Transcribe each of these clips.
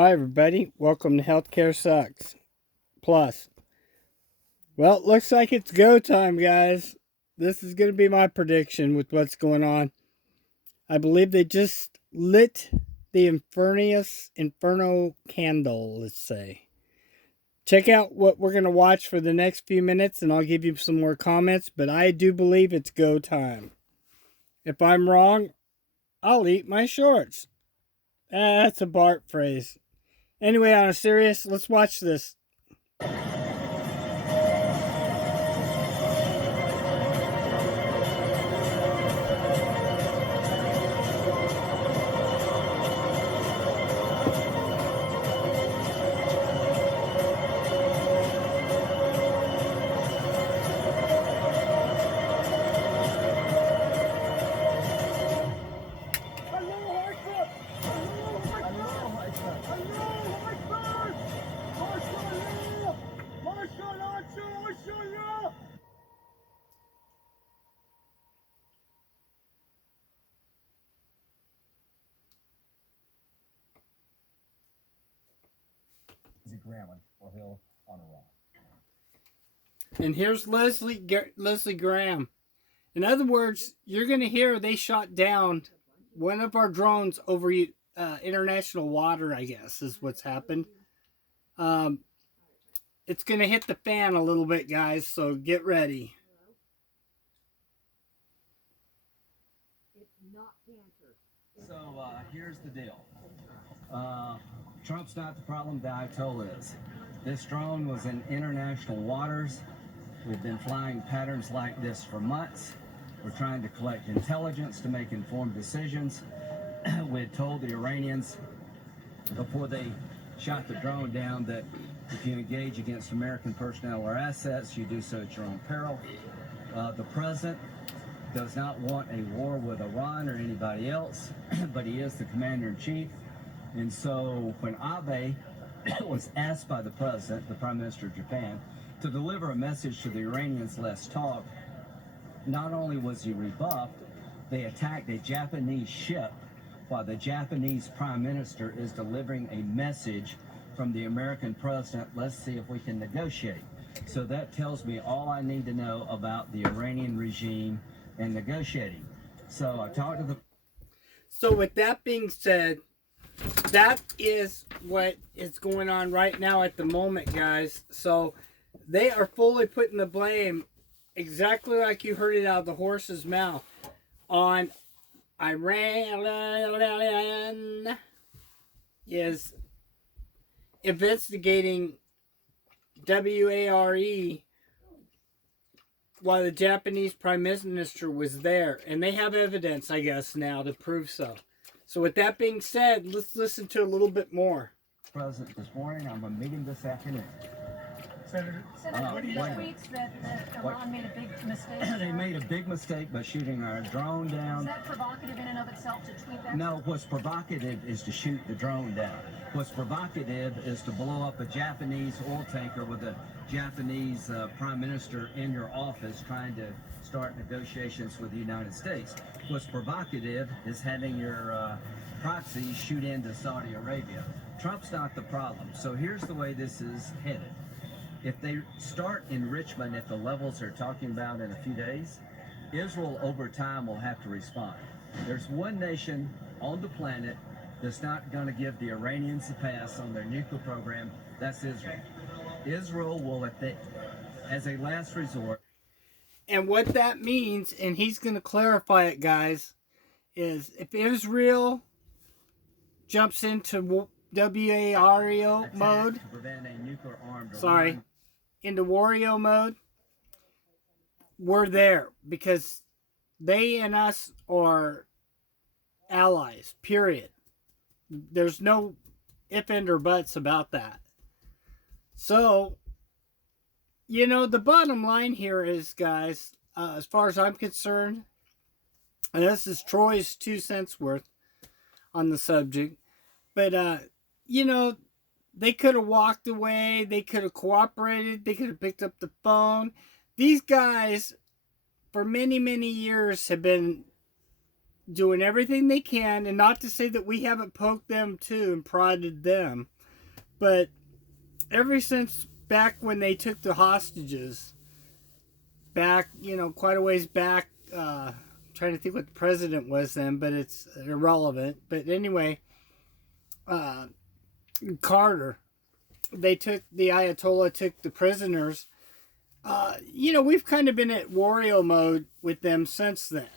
Hi, everybody. Welcome to Healthcare Sucks Plus. Well, it looks like it's go time, guys. This is going to be my prediction with what's going on. I believe they just lit the Inferno candle, let's say. Check out what we're going to watch for the next few minutes, and I'll give you some more comments, but I do believe it's go time. If I'm wrong, I'll eat my shorts. That's a Bart phrase. Anyway, on a serious, let's watch this. Grambling or Hill on a rock. And here's Leslie Graham. In other words, you're going to hear they shot down one of our drones over international water, I guess, is what's happened. It's going to hit the fan a little bit, guys, so get ready. So here's the deal. Trump's not the problem, the Ayatollah is. This drone was in international waters. We've been flying patterns like this for months. We're trying to collect intelligence to make informed decisions. We had told the Iranians before they shot the drone down that if you engage against American personnel or assets, you do so at your own peril. The president does not want a war with Iran or anybody else, but he is the commander-in-chief. And so when Abe was asked by the president, the prime minister of Japan, to deliver a message to the Iranians, let's talk, not only was he rebuffed, they attacked a Japanese ship while the Japanese prime minister is delivering a message from the American president, let's see if we can negotiate. So that tells me all I need to know about the Iranian regime and negotiating. So I talked to the... So with that being said, that is what is going on right now at the moment, guys. So they are fully putting the blame, exactly like you heard it out of the horse's mouth, on Iran is investigating WARE while the Japanese prime minister was there. And they have evidence, I guess, now to prove so. So with that being said, let's listen to a little bit more. President this morning, I'm going to meet him this afternoon. Senator, what do you tweets that Iran made a big mistake? They made a big mistake by shooting our drone down. Is that provocative in and of itself to tweet that? No, what's provocative is to shoot the drone down. What's provocative is to blow up a Japanese oil tanker with a Japanese prime minister in your office trying to start negotiations with the United States. What's provocative is having your proxies shoot into Saudi Arabia. Trump's not the problem. So here's the way this is headed. If they start enrichment at the levels they're talking about in a few days, Israel over time will have to respond. There's one nation on the planet that's not going to give the Iranians a pass on their nuclear program. That's Israel. Israel will, as a last resort. And what that means, and he's going to clarify it, guys, is if Israel jumps into WARIO mode, into Wario mode, we're there because they and us are allies, period. There's no if, and, or buts about that. So, you know, the bottom line here is, guys, as far as I'm concerned, and this is Troy's 2 cents worth on the subject, but, you know, they could have walked away. They could have cooperated. They could have picked up the phone. These guys, for many, many years, have been doing everything they can, and not to say that we haven't poked them too and prodded them, but ever since back when they took the hostages, back, quite a ways back, trying to think what the president was then, but it's irrelevant. But anyway, Carter, the Ayatollah took the prisoners. We've kind of been at Wario mode with them since then.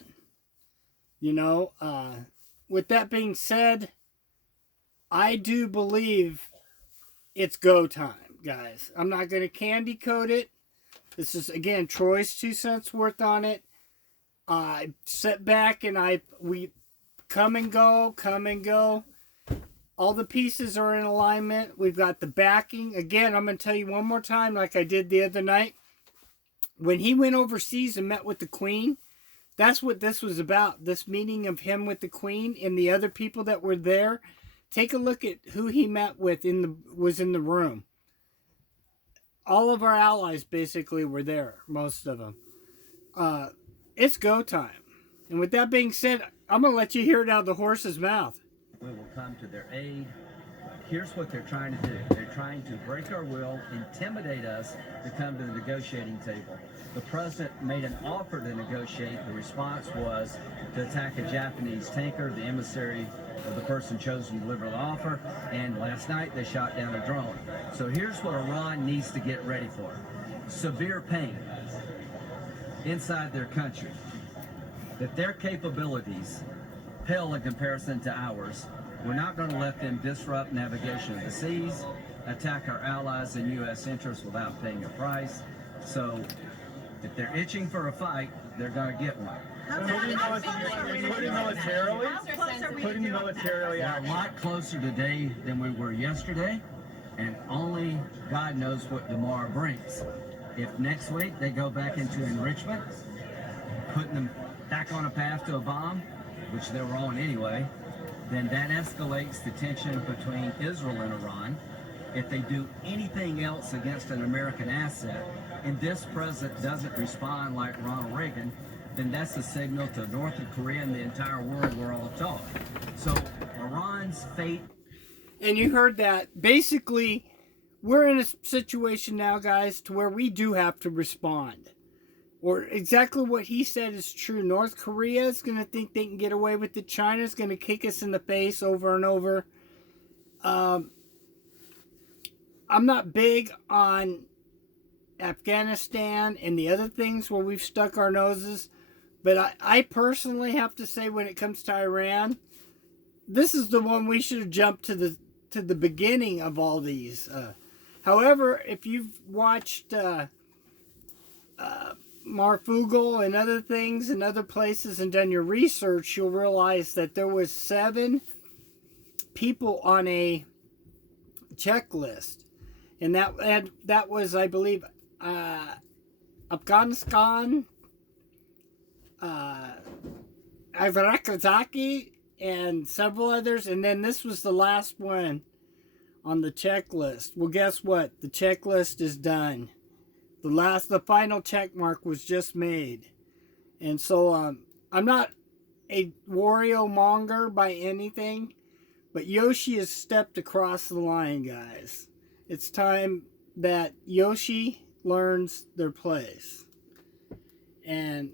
With that being said, I do believe it's go time, guys. I'm not going to candy coat it. This is, again, Troy's 2 cents worth on it. I sit back and we come and go. All the pieces are in alignment. We've got the backing. Again, I'm going to tell you one more time, like I did the other night. When he went overseas and met with the Queen, that's what this was about. This meeting of him with the Queen and the other people that were there. Take a look at who he met with was in the room. All of our allies basically were there, most of them. It's go time. And with that being said, I'm going to let you hear it out of the horse's mouth. We will come to their aid. Here's what they're trying to do. They're trying to break our will, intimidate us to come to the negotiating table. The president made an offer to negotiate. The response was to attack a Japanese tanker, the emissary of the person chosen to deliver the offer. And last night they shot down a drone. So here's what Iran needs to get ready for. Severe pain inside their country. That their capabilities pale in comparison to ours. We're not going to let them disrupt navigation of the seas, attack our allies and U.S. interests without paying a price. So if they're itching for a fight, they're going to get one. Putting militarily We're out. a lot closer today than we were yesterday, and only God knows what tomorrow brings. If next week they go back into enrichment, putting them back on a path to a bomb, which they were on anyway, then that escalates the tension between Israel and Iran. If they do anything else against an American asset, and this president doesn't respond like Ronald Reagan, then that's a signal to North Korea and the entire world we're all talking. So Iran's fate. And you heard that. Basically, we're in a situation now, guys, to where we do have to respond. Or exactly what he said is true. North Korea is going to think they can get away with it. China's going to kick us in the face over and over. I'm not big on Afghanistan and the other things where we've stuck our noses. But I personally have to say, when it comes to Iran, this is the one we should have jumped to the beginning of all these. However, if you've watched Marfugel and other things and other places and done your research, you'll realize that there was 7 people on a checklist, and that was, I believe, Afghanistan, Ivarakazaki, and several others, and then this was the last one on the checklist. Well, guess what? The checklist is done. The final check mark was just made. And so I'm not a Wario monger by anything, but Yoshi has stepped across the line, guys. It's time that Yoshi learns their place. And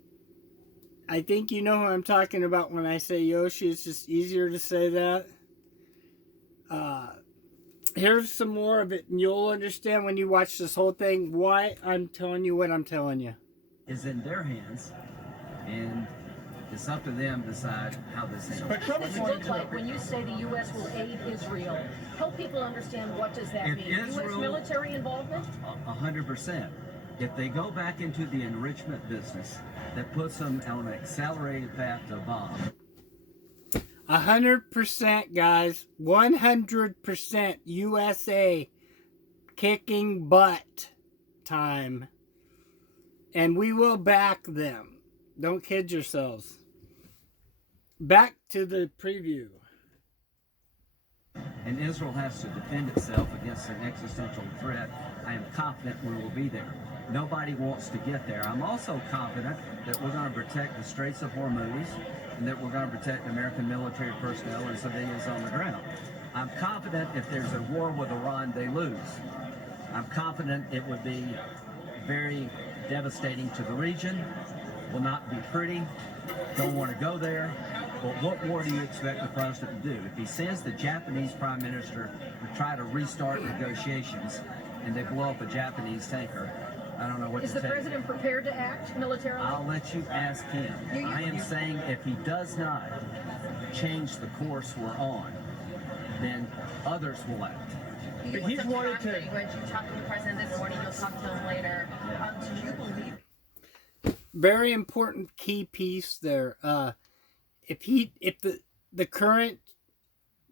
I think you know who I'm talking about when I say Yoshi. It's just easier to say that. Here's some more of it, and you'll understand when you watch this whole thing why I'm telling you what I'm telling you. Is in their hands, and it's up to them to decide how this ends. But Trump What is does it going look to like when you say the U.S. will aid Israel? Help people understand, what does that If mean? U.S. Israel- military involvement? 100%. If they go back into the enrichment business, that puts them on an accelerated path to a bomb. 100%, guys. 100% USA kicking butt time. And we will back them. Don't kid yourselves. Back to the preview. and Israel has to defend itself against an existential threat, I am confident we will be there. Nobody wants to get there. I'm also confident that we're going to protect the Straits of Hormuz and that we're going to protect American military personnel and civilians on the ground. I'm confident if there's a war with Iran, they lose. I'm confident it would be very devastating to the region, will not be pretty, don't want to go there. But what war do you expect the president to do? If he sends the Japanese prime minister to try to restart negotiations and they blow up a Japanese tanker, I don't know what Is to the tell you. president prepared to act militarily? I'll let you ask him. I am saying if he does not change the course we're on, then others will act. But he's wanted to. Language. You talked to the president this morning. You'll talk to him later. Do you believe? Very important key piece there. If the current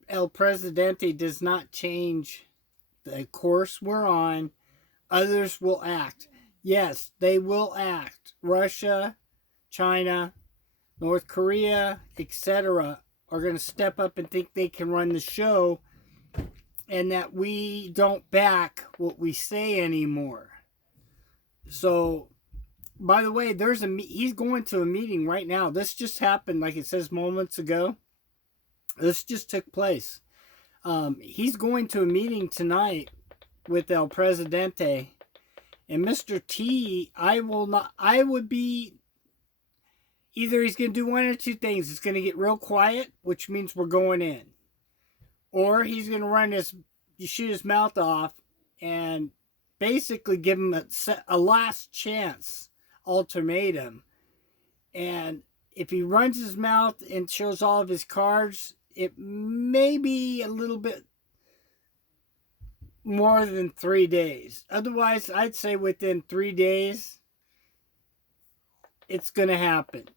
El Presidente does not change the course we're on, others will act. Yes, they will act. Russia, China, North Korea, etc. are going to step up and think they can run the show, and that we don't back what we say anymore. So, by the way, he's going to a meeting right now. This just happened, like it says moments ago. This just took place. He's going to a meeting tonight with El Presidente. And Mr. T, I would be, either he's going to do one or two things. It's going to get real quiet, which means we're going in. Or he's going to shoot his mouth off and basically give him a last chance ultimatum. And if he runs his mouth and shows all of his cards, it may be a little bit more than 3 days. Otherwise, I'd say within 3 days, it's going to happen.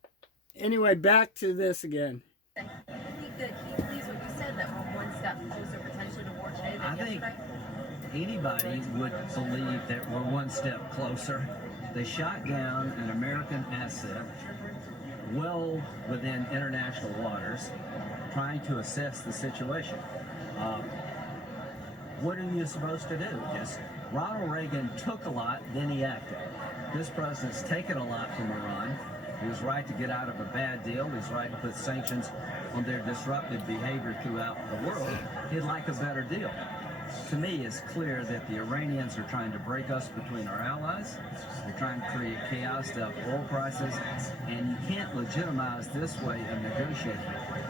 Anyway, back to this again. I think that he believes what you said, that we're one step closer potentially to war today I than think yesterday. anybody would believe that we're one step closer. They shot down an American asset well within international waters, trying to assess the situation. What are you supposed to do? Just Ronald Reagan took a lot, then he acted. This president's taken a lot from Iran. He was right to get out of a bad deal. He's right to put sanctions on their disruptive behavior throughout the world. He'd like a better deal. To me, it's clear that the Iranians are trying to break us between our allies. They're trying to create chaos to up oil prices, and you can't legitimize this way of negotiating.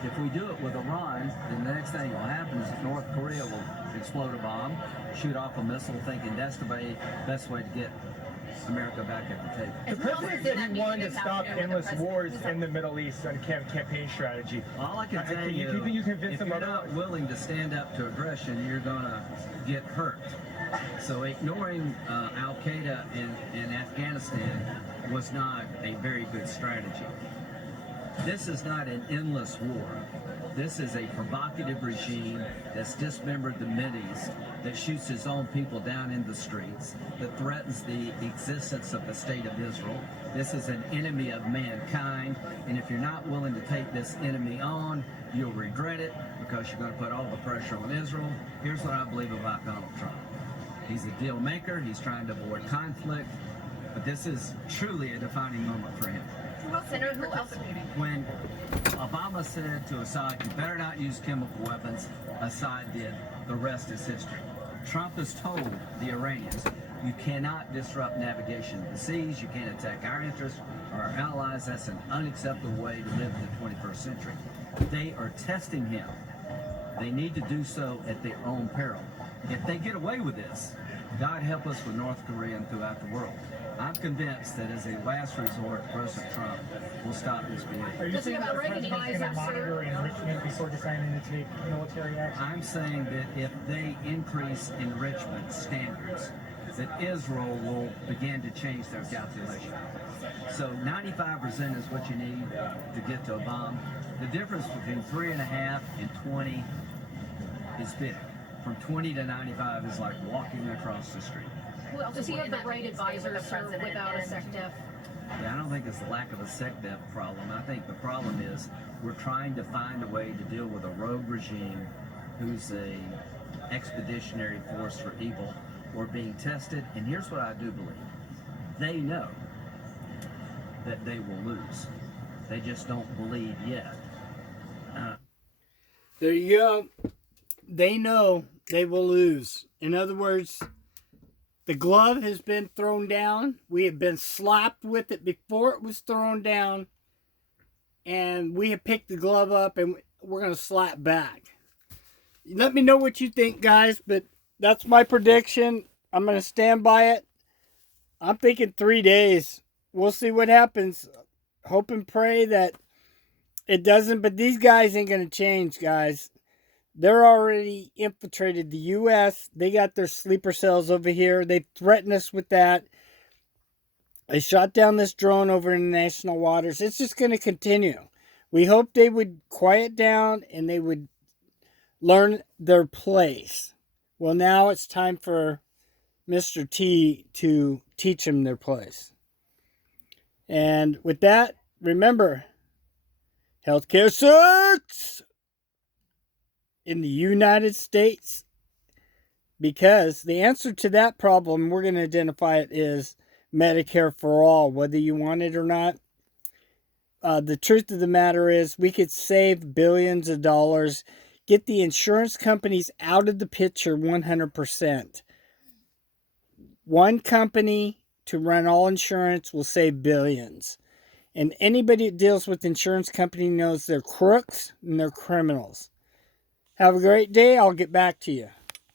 If we do it with Iran, then the next thing that will happen is that North Korea will explode a bomb, shoot off a missile, thinking that's the best way to get America back at the table. The president said he wanted to stop endless wars in the Middle East on campaign strategy. All I can tell you, you think you convince if them you're not willing to stand up to aggression, you're going to get hurt. So ignoring Al-Qaeda in Afghanistan was not a very good strategy. This is not an endless war. This is a provocative regime that's dismembered the Mideast, that shoots his own people down in the streets, that threatens the existence of the state of Israel. This is an enemy of mankind, and if you're not willing to take this enemy on, you'll regret it because you're going to put all the pressure on Israel. Here's what I believe about Donald Trump. He's a deal maker. He's trying to avoid conflict, but this is truly a defining moment for him. Senator, who else? When Obama said to Assad, you better not use chemical weapons, Assad did. The rest is history. Trump has told the Iranians, you cannot disrupt navigation of the seas, you can't attack our interests or our allies. That's an unacceptable way to live in the 21st century. They are testing him. They need to do so at their own peril. If they get away with this, God help us with North Korea and throughout the world. I'm convinced that as a last resort, President Trump will stop this behavior. Are you Does he saying have that a the president's recognized going to monitor answer? enrichment before deciding to take military action? I'm saying that if they increase enrichment standards, that Israel will begin to change their calculation. So 95% is what you need to get to a bomb. The difference between 3.5 and 20 is big. From 20 to 95 is like walking across the street. Who else Does he is have the working right that meeting today with advisors, the sir, president without a and- SecDef? Yeah, I don't think it's the lack of a SecDef problem. I think the problem is we're trying to find a way to deal with a rogue regime who's a expeditionary force for evil were being tested. And here's what I do believe. They know that they will lose. They just don't believe yet. There you go. They know they will lose. In other words, the glove has been thrown down. We have been slapped with it before it was thrown down. And we have picked the glove up and we're going to slap back. Let me know what you think, guys. But that's my prediction. I'm going to stand by it. I'm thinking 3 days. We'll see what happens. Hope and pray that it doesn't. But these guys ain't going to change, guys. They're already infiltrated the U.S. They got their sleeper cells over here. They threatened us with that. They shot down this drone over international waters. It's just going to continue. We hope they would quiet down and they would learn their place. Well, now it's time for Mr. T to teach them their place. And with that, remember, healthcare sucks in the United States, because the answer to that problem, we're going to identify it, is Medicare for all, whether you want it or not. The truth of the matter is we could save billions of dollars, get the insurance companies out of the picture 100%. One company to run all insurance will save billions. And anybody that deals with insurance company knows they're crooks and they're criminals. Have a great day. I'll get back to you.